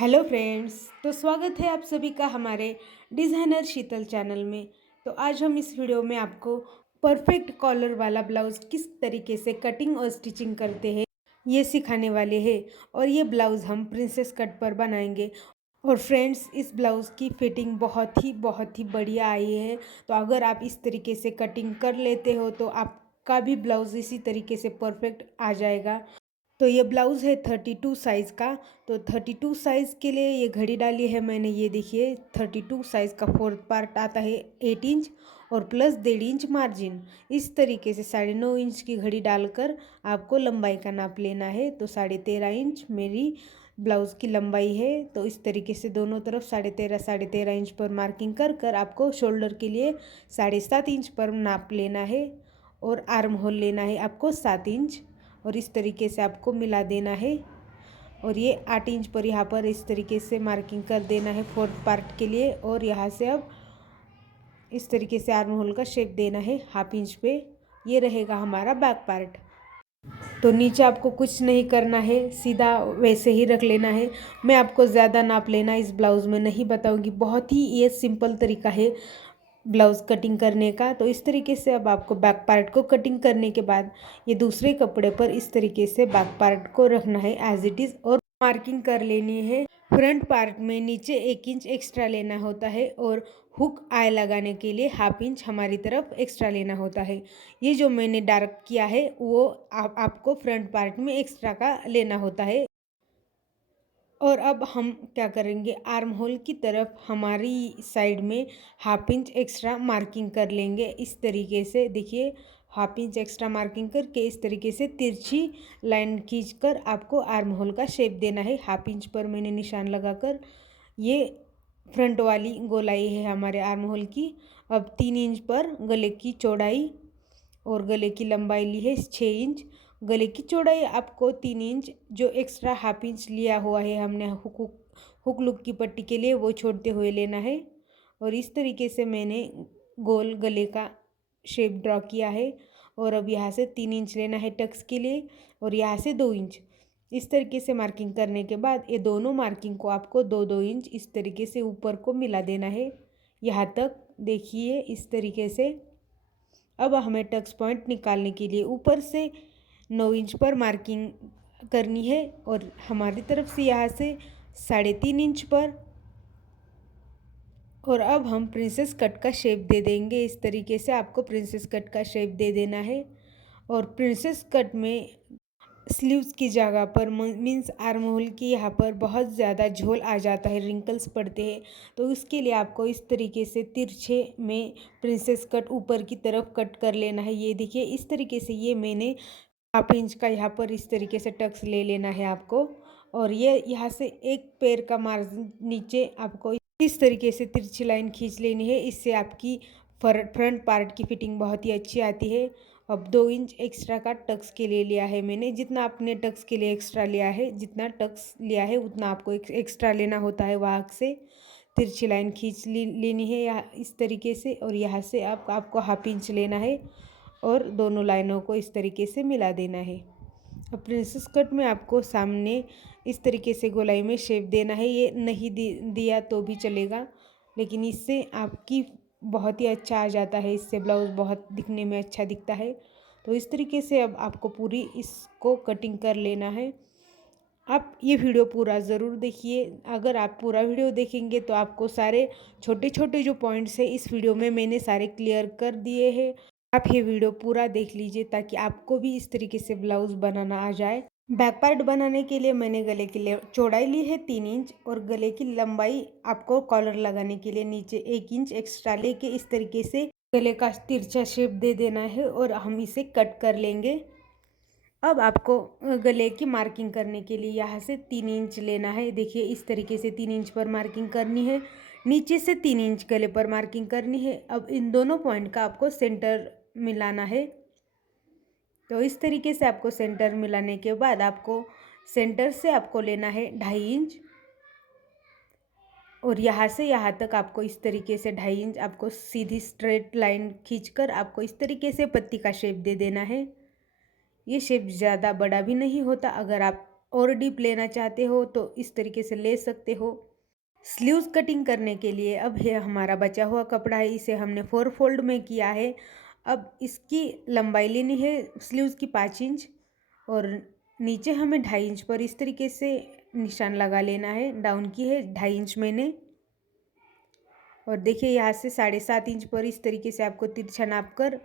Hello friends. तो स्वागत है आप सभी का हमारे डिज़ाइनर शीतल चैनल में। तो आज हम इस वीडियो में आपको परफेक्ट कॉलर वाला ब्लाउज़ किस तरीके से कटिंग और स्टिचिंग करते हैं ये सिखाने वाले हैं। और ये ब्लाउज़ हम प्रिंसेस कट पर बनाएंगे। और फ्रेंड्स, इस ब्लाउज़ की फिटिंग बहुत ही बढ़िया आई है। तो अगर आप इस तरीके से कटिंग कर लेते हो तो आपका भी ब्लाउज़ इसी तरीके से परफेक्ट आ जाएगा। तो ये ब्लाउज़ है 32 साइज़ का। तो 32 साइज़ के लिए ये घड़ी डाली है मैंने। ये देखिए 32 साइज़ का फोर्थ पार्ट आता है 8 इंच और प्लस 1.5 इंच मार्जिन। इस तरीके से 9.5 इंच की घड़ी डालकर आपको लंबाई का नाप लेना है। तो 13.5 इंच मेरी ब्लाउज़ की लंबाई है। तो इस तरीके से दोनों तरफ 13.5 इंच पर मार्किंग कर कर आपको शोल्डर के लिए 7.5 इंच पर नाप लेना है। और आर्म होल लेना है आपको 7 इंच और इस तरीके से आपको मिला देना है। और ये 8 इंच पर यहाँ पर इस तरीके से मार्किंग कर देना है फोर्थ पार्ट के लिए। और यहाँ से अब इस तरीके से आर्म होल का शेप देना है 1/2 इंच पे। ये रहेगा हमारा बैक पार्ट। तो नीचे आपको कुछ नहीं करना है, सीधा वैसे ही रख लेना है। मैं आपको ज़्यादा नाप लेना इस ब्लाउज़ में नहीं बताऊंगी, बहुत ही ये सिंपल तरीका है ब्लाउज़ कटिंग करने का। तो इस तरीके से अब आपको बैक पार्ट को कटिंग करने के बाद ये दूसरे कपड़े पर इस तरीके से बैक पार्ट को रखना है एज इट इज़ और मार्किंग कर लेनी है। फ्रंट पार्ट में नीचे 1 इंच एक्स्ट्रा लेना होता है और हुक आई लगाने के लिए 1/2 इंच हमारी तरफ एक्स्ट्रा लेना होता है। ये जो मैंने डार्क किया है वो आपको फ्रंट पार्ट में एक्स्ट्रा का लेना होता है। और अब हम क्या करेंगे, आर्म होल की तरफ हमारी साइड में 1/2 इंच एक्स्ट्रा मार्किंग कर लेंगे। इस तरीके से देखिए 1/2 इंच एक्स्ट्रा मार्किंग करके इस तरीके से तिरछी लाइन खींचकर आपको आर्म होल का शेप देना है। 1/2 इंच पर मैंने निशान लगाकर ये फ्रंट वाली गोलाई है हमारे आर्म होल की। अब 3 इंच पर गले की चौड़ाई और गले की लंबाई ली है 6 इंच। गले की चौड़ाई आपको 3 इंच जो एक्स्ट्रा 1/2 इंच लिया हुआ है हमने हुक लुक की पट्टी के लिए वो छोड़ते हुए लेना है। और इस तरीके से मैंने गोल गले का शेप ड्रॉ किया है। और अब यहाँ से 3 इंच लेना है टक्स के लिए और यहाँ से 2 इंच। इस तरीके से मार्किंग करने के बाद ये दोनों मार्किंग को आपको 2-2 इंच इस तरीके से ऊपर को मिला देना है। यहाँ तक देखिए इस तरीके से। अब हमें टक्स पॉइंट निकालने के लिए ऊपर से 9 इंच पर मार्किंग करनी है और हमारी तरफ से यहाँ से 3.5 इंच पर। और अब हम प्रिंसेस कट का शेप दे देंगे। इस तरीके से आपको प्रिंसेस कट का शेप दे देना है। और प्रिंसेस कट में स्लीव्स की जगह पर मीन्स आर्म होल की यहाँ पर बहुत ज़्यादा झोल आ जाता है, रिंकल्स पड़ते हैं। तो उसके लिए आपको इस तरीके से तिरछे में प्रिंसेस कट ऊपर की तरफ कट कर लेना है। ये देखिए इस तरीके से ये मैंने 1/2 इंच का यहाँ पर इस तरीके से टक्स ले लेना है आपको। और ये यहाँ से एक पैर का मार्जिन नीचे आपको इस तरीके से तिरछी लाइन खींच लेनी है। इससे आपकी फ्रंट पार्ट की फिटिंग बहुत ही अच्छी आती है। अब 2 इंच एक्स्ट्रा का टक्स के लिए लिया है मैंने। जितना आपने टक्स के लिए एक्स्ट्रा लिया है, जितना टक्स लिया है उतना आपको एक्स्ट्रा लेना होता है। वहाँ से तिरछी लाइन खींच लेनी है यहाँ इस तरीके से। और यहाँ से आपको 1/2 इंच लेना है और दोनों लाइनों को इस तरीके से मिला देना है। अब प्रिंसेस कट में आपको सामने इस तरीके से गोलाई में शेप देना है। ये नहीं दिया तो भी चलेगा, लेकिन इससे आपकी बहुत ही अच्छा आ जाता है। इससे ब्लाउज़ बहुत दिखने में अच्छा दिखता है। तो इस तरीके से अब आपको पूरी इसको कटिंग कर लेना है। आप ये वीडियो पूरा ज़रूर देखिए। अगर आप पूरा वीडियो देखेंगे तो आपको सारे छोटे छोटे जो पॉइंट्स हैं इस वीडियो में मैंने सारे क्लियर कर दिए हैं। आप ये वीडियो पूरा देख लीजिए ताकि आपको भी इस तरीके से ब्लाउज़ बनाना आ जाए। बैक पार्ट बनाने के लिए मैंने गले की चौड़ाई ली है 3 इंच और गले की लंबाई आपको कॉलर लगाने के लिए नीचे 1 इंच एक्स्ट्रा लेके इस तरीके से गले का तिरछा शेप दे देना है और हम इसे कट कर लेंगे। अब आपको गले की मार्किंग करने के लिए यहाँ से 3 इंच लेना है। देखिए इस तरीके से 3 इंच पर मार्किंग करनी है। नीचे से 3 इंच गले पर मार्किंग करनी है। अब इन दोनों पॉइंट का आपको सेंटर मिलाना है। तो इस तरीके से आपको सेंटर मिलाने के बाद आपको सेंटर से आपको लेना है 2.5 इंच और यहाँ से यहाँ तक आपको इस तरीके से 2.5 इंच आपको सीधी स्ट्रेट लाइन खींचकर आपको इस तरीके से पत्ती का शेप दे देना है। ये शेप ज़्यादा बड़ा भी नहीं होता। अगर आप और डीप लेना चाहते हो तो इस तरीके से ले सकते हो। स्लीव्स कटिंग करने के लिए अब ये हमारा बचा हुआ कपड़ा है, इसे हमने 4 फोल्ड में किया है। अब इसकी लंबाई लेनी है स्लीव्स की 5 इंच, और नीचे हमें 2.5 इंच पर इस तरीके से निशान लगा लेना है। डाउन की है 2.5 इंच मैंने, और देखिए यहाँ से 7.5 इंच पर इस तरीके से आपको तिरछा नाप कर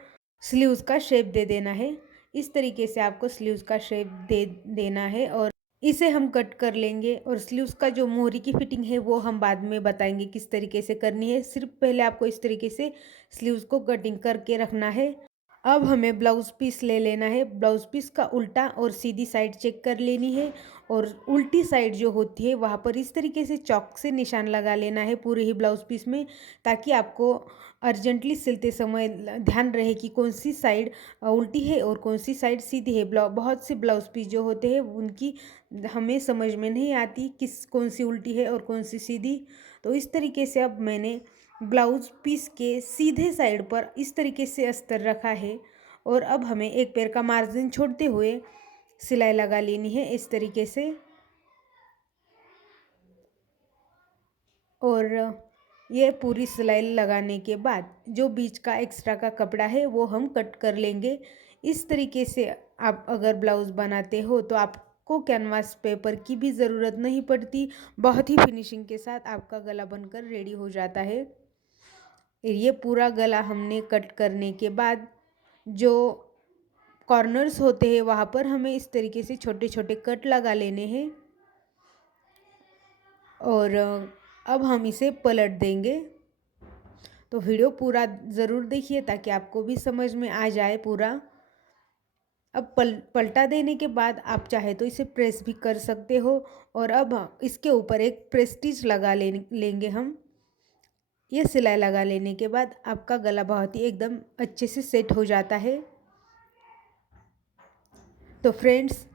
स्लीव्स का शेप दे देना है। इस तरीके से आपको स्लीव्स का शेप दे देना है, और इसे हम कट कर लेंगे। और स्लीव्स का जो मोहरी की फिटिंग है वो हम बाद में बताएंगे किस तरीके से करनी है। सिर्फ पहले आपको इस तरीके से स्लीव्स को कटिंग करके रखना है। अब हमें ब्लाउज पीस ले लेना है। ब्लाउज पीस का उल्टा और सीधी साइड चेक कर लेनी है, और उल्टी साइड जो होती है वहाँ पर इस तरीके से चॉक से निशान लगा लेना है पूरे ही ब्लाउज पीस में, ताकि आपको अर्जेंटली सिलते समय ध्यान रहे कि कौन सी साइड उल्टी है और कौन सी साइड सीधी है। बहुत से ब्लाउज पीस जो होते हैं उनकी हमें समझ में नहीं आती कौन सी उल्टी है और कौन सी सीधी। तो इस तरीके से अब मैंने ब्लाउज पीस के सीधे साइड पर इस तरीके से अस्तर रखा है, और अब हमें एक पैर का मार्जिन छोड़ते हुए सिलाई लगा लेनी है इस तरीके से। और ये पूरी सिलाई लगाने के बाद जो बीच का एक्स्ट्रा का कपड़ा है वो हम कट कर लेंगे। इस तरीके से आप अगर ब्लाउज़ बनाते हो तो आपको कैनवास पेपर की भी ज़रूरत नहीं पड़ती, बहुत ही फिनिशिंग के साथ आपका गला बनकर रेडी हो जाता है। ये पूरा गला हमने कट करने के बाद जो कॉर्नर्स होते हैं वहाँ पर हमें इस तरीके से छोटे छोटे कट लगा लेने हैं, और अब हम इसे पलट देंगे। तो वीडियो पूरा ज़रूर देखिए ताकि आपको भी समझ में आ जाए पूरा। अब पलटा देने के बाद आप चाहे तो इसे प्रेस भी कर सकते हो, और अब इसके ऊपर एक प्रेस्टीज लगा लेंगे हम। ये सिलाई लगा लेने के बाद आपका गला बहुत ही एकदम अच्छे से सेट हो जाता है। तो फ्रेंड्स,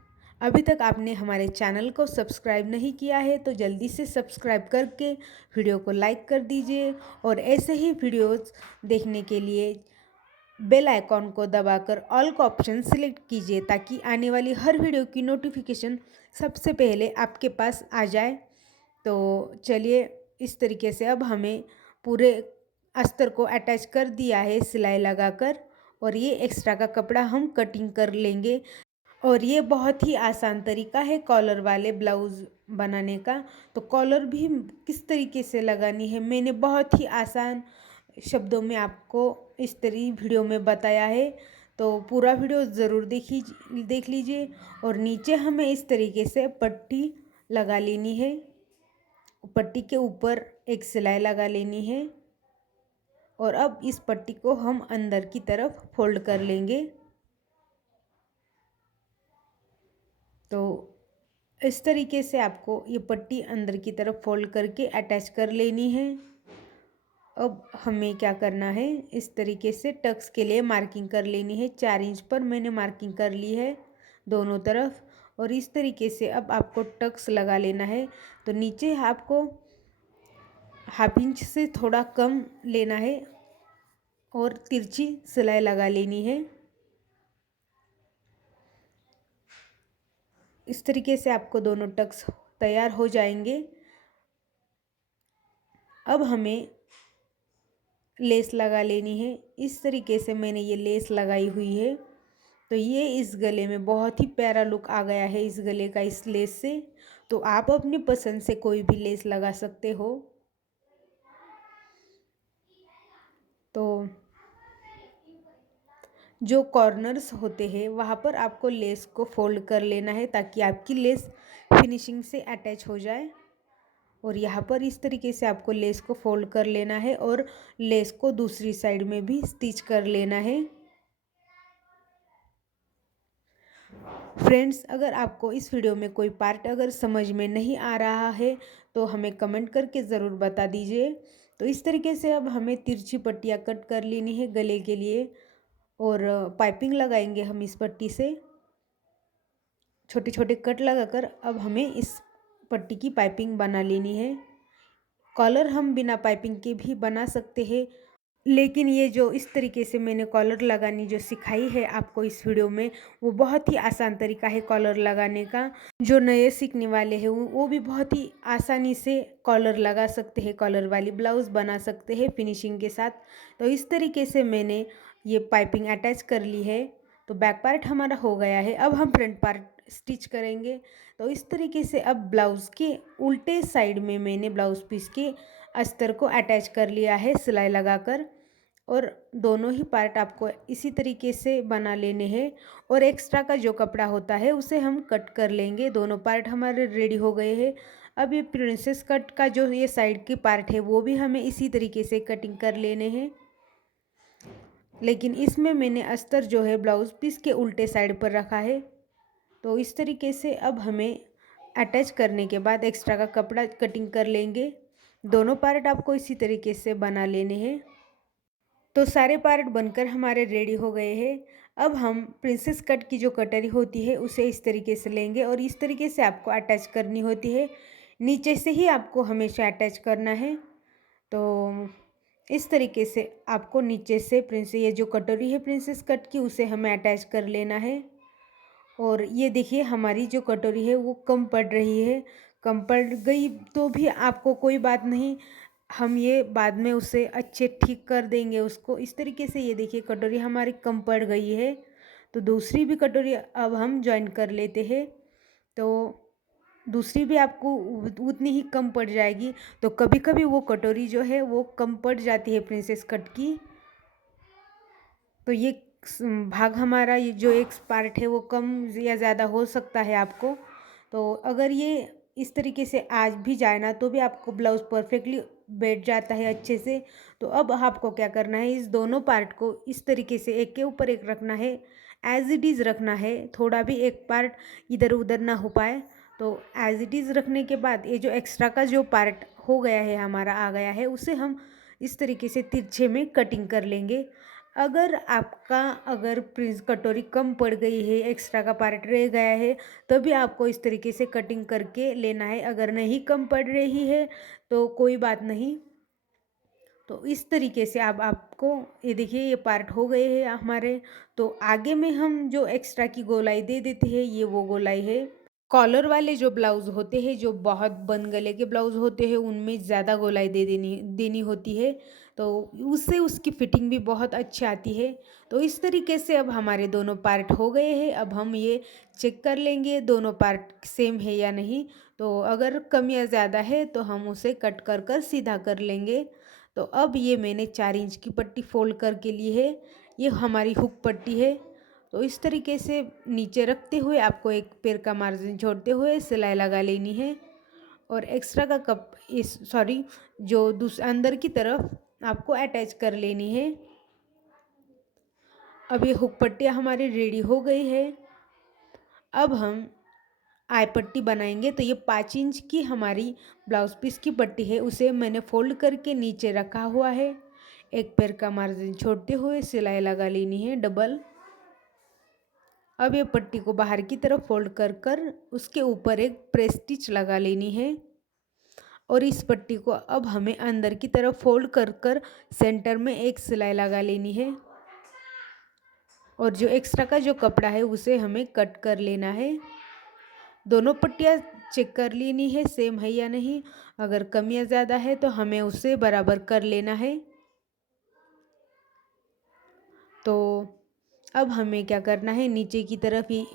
अभी तक आपने हमारे चैनल को सब्सक्राइब नहीं किया है तो जल्दी से सब्सक्राइब करके वीडियो को लाइक कर दीजिए, और ऐसे ही वीडियोस देखने के लिए बेल आइकॉन को दबाकर ऑल का ऑप्शन सिलेक्ट कीजिए, ताकि आने वाली हर वीडियो की नोटिफिकेशन सबसे पहले आपके पास आ जाए। तो चलिए, इस तरीके से अब हमें पूरे अस्तर को अटैच कर दिया है सिलाई लगाकर, और ये एक्स्ट्रा का कपड़ा हम कटिंग कर लेंगे। और ये बहुत ही आसान तरीका है कॉलर वाले ब्लाउज़ बनाने का। तो कॉलर भी किस तरीके से लगानी है मैंने बहुत ही आसान शब्दों में आपको इस वीडियो में बताया है। तो पूरा वीडियो ज़रूर देख लीजिए। और नीचे हमें इस तरीके से पट्टी लगा लेनी है, पट्टी के ऊपर एक सिलाई लगा लेनी है, और अब इस पट्टी को हम अंदर की तरफ फोल्ड कर लेंगे। तो इस तरीके से आपको ये पट्टी अंदर की तरफ फोल्ड करके अटैच कर लेनी है। अब हमें क्या करना है, इस तरीके से टक्स के लिए मार्किंग कर लेनी है। 4 इंच पर मैंने मार्किंग कर ली है दोनों तरफ, और इस तरीके से अब आपको टक्स लगा लेना है। तो नीचे आपको 1/2 इंच से थोड़ा कम लेना है, और तिरछी सिलाई लगा लेनी है। इस तरीके से आपको दोनों टक्स तैयार हो जाएंगे। अब हमें लेस लगा लेनी है। इस तरीके से मैंने ये लेस लगाई हुई है। तो ये इस गले में बहुत ही प्यारा लुक आ गया है इस गले का इस लेस से। तो आप अपनी पसंद से कोई भी लेस लगा सकते हो। तो जो कॉर्नर्स होते हैं वहाँ पर आपको लेस को फोल्ड कर लेना है, ताकि आपकी लेस फिनिशिंग से अटैच हो जाए। और यहाँ पर इस तरीके से आपको लेस को फोल्ड कर लेना है, और लेस को दूसरी साइड में भी स्टिच कर लेना है। फ्रेंड्स, अगर आपको इस वीडियो में कोई पार्ट अगर समझ में नहीं आ रहा है तो हमें कमेंट करके ज़रूर बता दीजिए। तो इस तरीके से अब हमें तिरछी पट्टियाँ कट कर लेनी है गले के लिए, और पाइपिंग लगाएंगे हम इस पट्टी से। छोटे छोटे कट लगाकर अब हमें इस पट्टी की पाइपिंग बना लेनी है। कॉलर हम बिना पाइपिंग के भी बना सकते हैं, लेकिन ये जो इस तरीके से मैंने कॉलर लगानी जो सिखाई है आपको इस वीडियो में, वो बहुत ही आसान तरीका है कॉलर लगाने का। जो नए सीखने वाले हैं वो भी बहुत ही आसानी से कॉलर लगा सकते हैं, कॉलर वाली ब्लाउज़ बना सकते हैं फिनिशिंग के साथ। तो इस तरीके से मैंने ये पाइपिंग अटैच कर ली है। तो बैक पार्ट हमारा हो गया है। अब हम फ्रंट पार्ट स्टिच करेंगे। तो इस तरीके से अब ब्लाउज़ के उल्टे साइड में मैंने ब्लाउज़ पीस के अस्तर को अटैच कर लिया है सिलाई लगाकर। और दोनों ही पार्ट आपको इसी तरीके से बना लेने हैं। और एक्स्ट्रा का जो कपड़ा होता है उसे हम कट कर लेंगे। दोनों पार्ट हमारे रेडी हो गए हैं। अब ये प्रिंसेस कट का जो ये साइड की पार्ट है वो भी हमें इसी तरीके से कटिंग कर लेने हैं। लेकिन इसमें मैंने अस्तर जो है ब्लाउज़ पीस के उल्टे साइड पर रखा है। तो इस तरीके से अब हमें अटैच करने के बाद एक्स्ट्रा का कपड़ा कटिंग कर लेंगे। दोनों पार्ट आपको इसी तरीके से बना लेने हैं। तो सारे पार्ट बनकर हमारे रेडी हो गए हैं। अब हम प्रिंसेस कट की जो कटोरी होती है उसे इस तरीके से लेंगे और इस तरीके से आपको अटैच करनी होती है। नीचे से ही आपको हमेशा अटैच करना है। तो इस तरीके से आपको नीचे से ये जो कटोरी है प्रिंसेस कट की उसे हमें अटैच कर लेना है। और ये देखिए हमारी जो कटोरी है वो कम पड़ रही है। कम पड़ गई तो भी आपको कोई बात नहीं, हम ये बाद में उसे अच्छे ठीक कर देंगे उसको। इस तरीके से ये देखिए कटोरी हमारी कम पड़ गई है। तो दूसरी भी कटोरी अब हम जॉइन कर लेते हैं। तो दूसरी भी आपको उतनी ही कम पड़ जाएगी। तो कभी कभी वो कटोरी जो है वो कम पड़ जाती है प्रिंसेस कट की। तो ये भाग हमारा ये जो एक पार्ट है वो कम या ज़्यादा हो सकता है आपको। तो अगर ये इस तरीके से आज भी जाए ना तो भी आपको ब्लाउज़ परफेक्टली बैठ जाता है अच्छे से। तो अब आपको क्या करना है, इस दोनों पार्ट को इस तरीके से एक के ऊपर एक रखना है, एज इट इज़ रखना है। थोड़ा भी एक पार्ट इधर उधर ना हो पाए। तो एज इट इज़ रखने के बाद ये जो एक्स्ट्रा का जो पार्ट हो गया है हमारा आ गया है उसे हम इस तरीके से तिरछे में कटिंग कर लेंगे। अगर प्रिंस कटोरी कम पड़ गई है, एक्स्ट्रा का पार्ट रह गया है, तभी आपको इस तरीके से कटिंग करके लेना है। अगर नहीं कम पड़ रही है तो कोई बात नहीं। तो इस तरीके से अब आपको ये देखिए ये पार्ट हो गए हैं हमारे। तो आगे में हम जो एक्स्ट्रा की गोलाई दे देते हैं ये वो गोलाई है। कॉलर वाले जो ब्लाउज़ होते हैं, जो बहुत बंद गले के ब्लाउज़ होते हैं, उनमें ज़्यादा गोलाई दे देनी देनी होती है। तो उससे उसकी फिटिंग भी बहुत अच्छी आती है। तो इस तरीके से अब हमारे दोनों पार्ट हो गए हैं। अब हम ये चेक कर लेंगे दोनों पार्ट सेम है या नहीं। तो अगर कम या ज़्यादा है तो हम उसे कट कर कर सीधा कर लेंगे। तो अब ये मैंने 4 इंच की पट्टी फोल्ड करके ली है। ये हमारी हुक पट्टी है। तो इस तरीके से नीचे रखते हुए आपको एक पैर का मार्जिन छोड़ते हुए सिलाई लगा लेनी है। और एक्स्ट्रा का कप इस सॉरी जो अंदर की तरफ आपको अटैच कर लेनी है। अब ये हुक पट्टियाँ हमारी रेडी हो गई है। अब हम आई पट्टी बनाएंगे। तो ये 5 इंच की हमारी ब्लाउज पीस की पट्टी है, उसे मैंने फोल्ड करके नीचे रखा हुआ है। एक पैर का मार्जिन छोड़ते हुए सिलाई लगा लेनी है डबल। अब ये पट्टी को बाहर की तरफ फोल्ड कर कर उसके ऊपर एक प्रेस स्टिच लगा लेनी है। और इस पट्टी को अब हमें अंदर की तरफ फोल्ड कर कर सेंटर में एक सिलाई लगा लेनी है। और जो एक्स्ट्रा का जो कपड़ा है उसे हमें कट कर लेना है। दोनों पट्टियाँ चेक कर लेनी है सेम है या नहीं। अगर कम या ज़्यादा है तो हमें उसे बराबर कर लेना है। तो अब हमें क्या करना है, नीचे की तरफ ही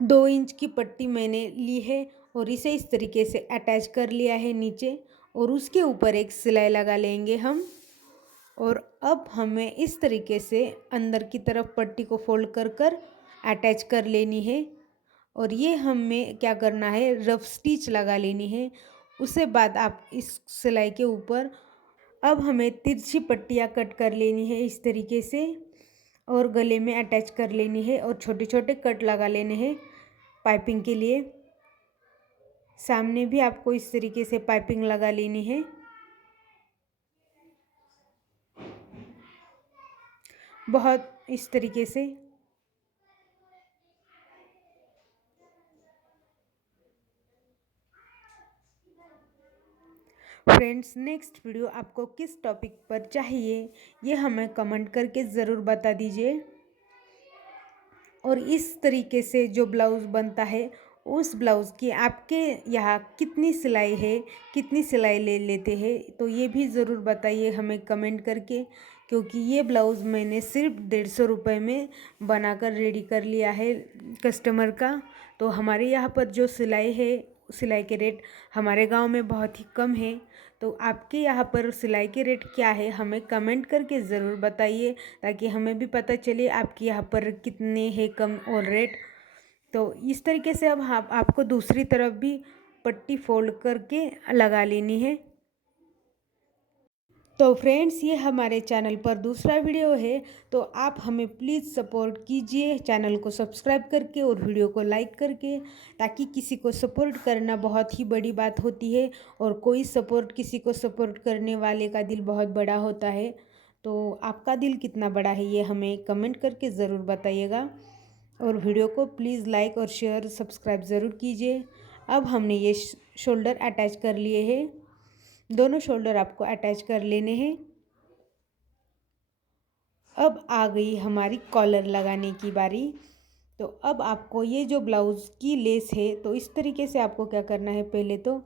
2 इंच की पट्टी मैंने ली है और इसे इस तरीके से अटैच कर लिया है नीचे। और उसके ऊपर एक सिलाई लगा लेंगे हम। और अब हमें इस तरीके से अंदर की तरफ पट्टी को फोल्ड कर कर अटैच कर लेनी है। और ये हमें क्या करना है, रफ स्टिच लगा लेनी है। उसके बाद आप इस सिलाई के ऊपर अब हमें तिरछी पट्टियाँ कट कर लेनी है इस तरीके से। और गले में अटैच कर लेनी है और छोटे छोटे कट लगा लेने हैं पाइपिंग के लिए। सामने भी आपको इस तरीके से पाइपिंग लगा लेनी है। बहुत इस तरीके से। फ्रेंड्स, नेक्स्ट वीडियो आपको किस टॉपिक पर चाहिए ये हमें कमेंट करके ज़रूर बता दीजिए। और इस तरीके से जो ब्लाउज़ बनता है उस ब्लाउज़ की आपके यहाँ कितनी सिलाई है, कितनी सिलाई ले लेते हैं, तो ये भी ज़रूर बताइए हमें कमेंट करके। क्योंकि ये ब्लाउज़ मैंने सिर्फ 150 रुपये में बनाकर रेडी कर लिया है कस्टमर का। तो हमारे यहाँ पर जो सिलाई है, सिलाई के रेट हमारे गांव में बहुत ही कम है। तो आपके यहाँ पर सिलाई के रेट क्या है हमें कमेंट करके ज़रूर बताइए, ताकि हमें भी पता चले आपके यहाँ पर कितने हैं कम और रेट। तो इस तरीके से अब आपको दूसरी तरफ भी पट्टी फोल्ड करके लगा लेनी है। तो फ्रेंड्स, ये हमारे चैनल पर दूसरा वीडियो है, तो आप हमें प्लीज़ सपोर्ट कीजिए चैनल को सब्सक्राइब करके और वीडियो को लाइक करके, ताकि किसी को सपोर्ट करना बहुत ही बड़ी बात होती है। और कोई सपोर्ट किसी को सपोर्ट करने वाले का दिल बहुत बड़ा होता है। तो आपका दिल कितना बड़ा है ये हमें कमेंट करके ज़रूर बताइएगा। और वीडियो को प्लीज़ लाइक और शेयर सब्सक्राइब ज़रूर कीजिए। अब हमने ये शोल्डर अटैच कर लिए हैं, दोनों शोल्डर आपको अटैच कर लेने हैं। अब आ गई हमारी कॉलर लगाने की बारी। तो अब आपको ये जो ब्लाउज़ की लेस है, तो इस तरीके से आपको क्या करना है, पहले तो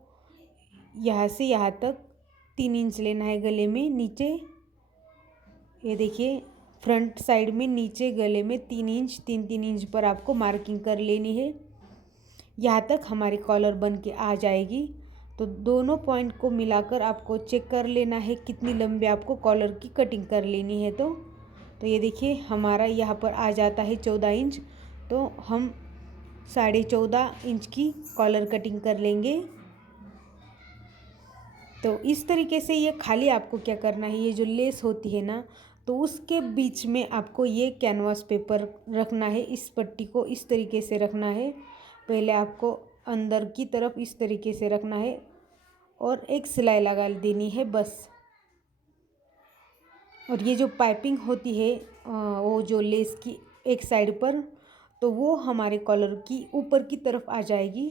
यहाँ से यहाँ तक 3 इंच लेना है गले में नीचे। ये देखिए, फ्रंट साइड में नीचे गले में 3 इंच 3-3 इंच पर आपको मार्किंग कर लेनी है। यहाँ तक हमारी कॉलर बन के आ जाएगी। तो दोनों पॉइंट को मिलाकर आपको चेक कर लेना है कितनी लंबी आपको कॉलर की कटिंग कर लेनी है। तो ये देखिए, हमारा यहाँ पर आ जाता है 14 इंच। तो हम 14.5 इंच की कॉलर कटिंग कर लेंगे। तो इस तरीके से ये खाली आपको क्या करना है, ये जो लेस होती है ना, तो उसके बीच में आपको ये कैनवास पेपर रखना है। इस पट्टी को इस तरीके से रखना है। पहले आपको अंदर की तरफ इस तरीके से रखना है और एक सिलाई लगा देनी है बस। और ये जो पाइपिंग होती है वो जो लेस की एक साइड पर, तो वो हमारे कॉलर की ऊपर की तरफ आ जाएगी।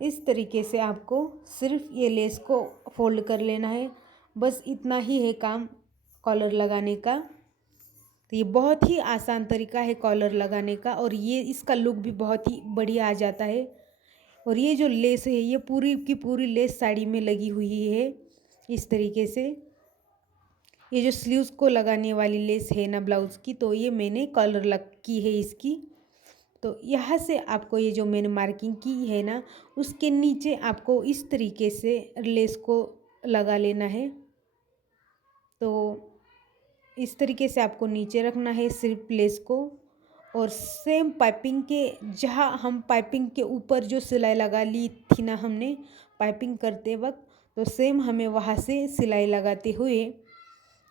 इस तरीके से आपको सिर्फ ये लेस को फोल्ड कर लेना है, बस इतना ही है काम कॉलर लगाने का। तो ये बहुत ही आसान तरीका है कॉलर लगाने का, और ये इसका लुक भी बहुत ही बढ़िया आ जाता है। और ये जो लेस है ये पूरी की पूरी लेस साड़ी में लगी हुई है इस तरीके से। ये जो स्लीव्स को लगाने वाली लेस है ना ब्लाउज़ की, तो ये मैंने कॉलर लग की है इसकी। तो यहाँ से आपको ये जो मैंने मार्किंग की है ना, उसके नीचे आपको इस तरीके से लेस को लगा लेना है। तो इस तरीके से आपको नीचे रखना है सिर्फ लेस को। और सेम पाइपिंग के, जहाँ हम पाइपिंग के ऊपर जो सिलाई लगा ली थी ना हमने पाइपिंग करते वक्त, तो सेम हमें वहाँ से सिलाई लगाते हुए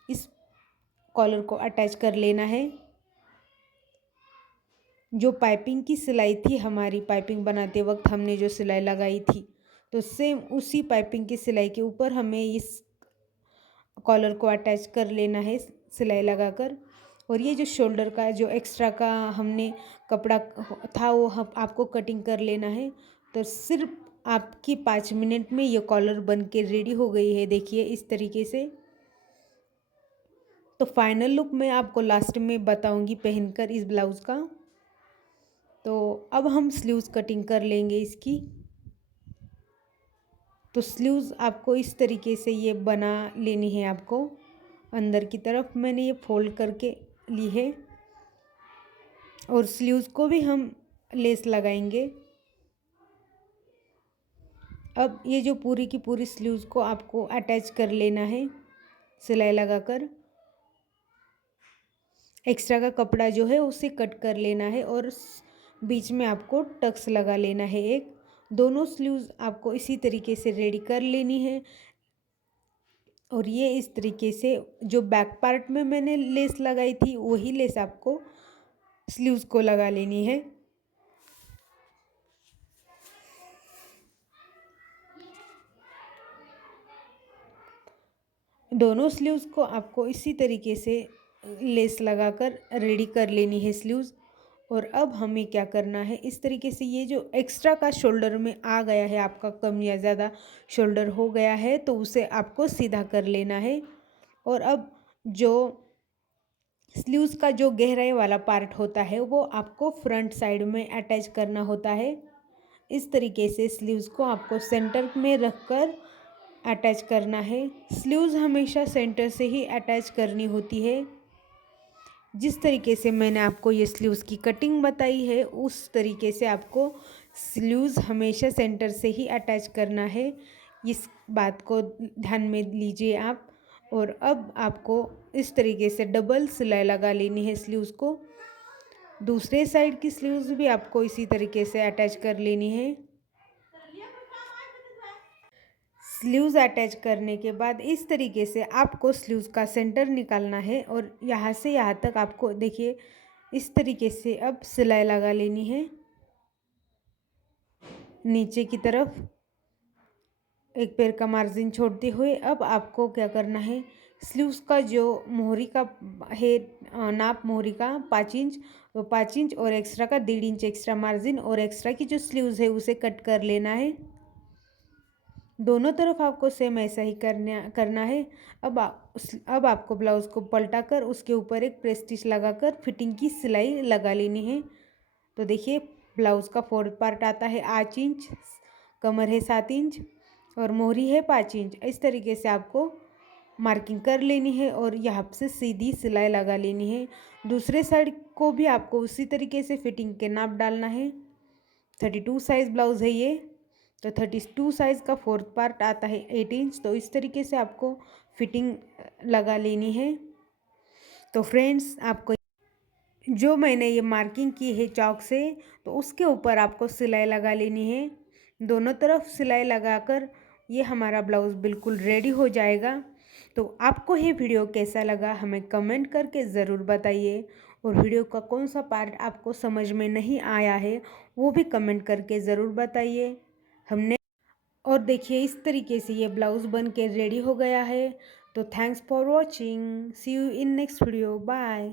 इस कॉलर को अटैच कर लेना है। जो पाइपिंग की सिलाई थी हमारी, पाइपिंग बनाते वक्त हमने जो सिलाई लगाई थी, तो सेम उसी पाइपिंग की सिलाई के ऊपर हमें इस कॉलर को अटैच कर लेना है सिलाई लगाकर। और ये जो शोल्डर का जो एक्स्ट्रा का हमने कपड़ा था वो आपको कटिंग कर लेना है। तो सिर्फ आपकी 5 मिनट में ये कॉलर बन के रेडी हो गई है, देखिए इस तरीके से। तो फाइनल लुक मैं आपको लास्ट में बताऊंगी पहनकर इस ब्लाउज़ का। तो अब हम स्लीव्स कटिंग कर लेंगे इसकी। तो स्लीव्स आपको इस तरीके से ये बना लेनी है आपको। अंदर की तरफ मैंने ये फोल्ड करके ली है, और स्लीव्स को भी हम लेस लगाएंगे। अब ये जो पूरी की पूरी स्लीव्स को आपको अटैच कर लेना है सिलाई लगाकर। एक्स्ट्रा का कपड़ा जो है उसे कट कर लेना है, और बीच में आपको टक्स लगा लेना है एक। दोनों स्लीव्स आपको इसी तरीके से रेडी कर लेनी है। और ये इस तरीके से जो बैक पार्ट में मैंने लेस लगाई थी वही लेस आपको स्लीव्स को लगा लेनी है। दोनों स्लीव्स को आपको इसी तरीके से लेस लगाकर रेडी कर लेनी है स्लीव्स। और अब हमें क्या करना है, इस तरीके से ये जो एक्स्ट्रा का शोल्डर में आ गया है, आपका कम या ज़्यादा शोल्डर हो गया है, तो उसे आपको सीधा कर लेना है। और अब जो स्लीव्स का जो गहराई वाला पार्ट होता है वो आपको फ्रंट साइड में अटैच करना होता है। इस तरीके से स्लीव्स को आपको सेंटर में रखकर अटैच करना है। स्लीव्स हमेशा सेंटर से ही अटैच करनी होती है। जिस तरीके से मैंने आपको ये स्लीव्स की कटिंग बताई है उस तरीके से आपको स्लीव्स हमेशा सेंटर से ही अटैच करना है। इस बात को ध्यान में लीजिए आप। और अब आपको इस तरीके से डबल सिलाई लगा लेनी है स्लीव्स को। दूसरे साइड की स्लीव्स भी आपको इसी तरीके से अटैच कर लेनी है। स्लीव्स अटैच करने के बाद इस तरीके से आपको स्लीव्स का सेंटर निकालना है और यहाँ से यहाँ तक आपको देखिए इस तरीके से अब सिलाई लगा लेनी है। नीचे की तरफ एक पैर का मार्जिन छोड़ते हुए अब आपको क्या करना है, स्लीव्स का जो मोहरी का है नाप मोहरी का 5 इंच, तो 5 इंच और एक्स्ट्रा का 1.5 इंच एक्स्ट्रा मार्जिन और एक्स्ट्रा की जो स्लीव्स है उसे कट कर लेना है। दोनों तरफ आपको सेम ऐसा ही करना है। अब आपको ब्लाउज़ को पलटा कर उसके ऊपर एक प्रेस स्टिच लगाकर फिटिंग की सिलाई लगा लेनी है। तो देखिए ब्लाउज़ का फोर्थ पार्ट आता है 8 इंच, कमर है 7 इंच और मोहरी है 5 इंच। इस तरीके से आपको मार्किंग कर लेनी है और यहाँ से सीधी सिलाई लगा लेनी है। दूसरे साइड को भी आपको उसी तरीके से फिटिंग के नाप डालना है। 32 साइज़ ब्लाउज़ है ये, तो 32 साइज़ का फोर्थ पार्ट आता है 8 इंच। तो इस तरीके से आपको फिटिंग लगा लेनी है। तो फ्रेंड्स आपको जो मैंने ये मार्किंग की है चौक से, तो उसके ऊपर आपको सिलाई लगा लेनी है। दोनों तरफ सिलाई लगाकर ये हमारा ब्लाउज़ बिल्कुल रेडी हो जाएगा। तो आपको ये वीडियो कैसा लगा हमें कमेंट करके ज़रूर बताइए। और वीडियो का कौन सा पार्ट आपको समझ में नहीं आया है वो भी कमेंट करके ज़रूर बताइए। हमने और देखिए इस तरीके से ये ब्लाउज़ बन के रेडी हो गया है। तो thanks for watching, see you in next video, bye.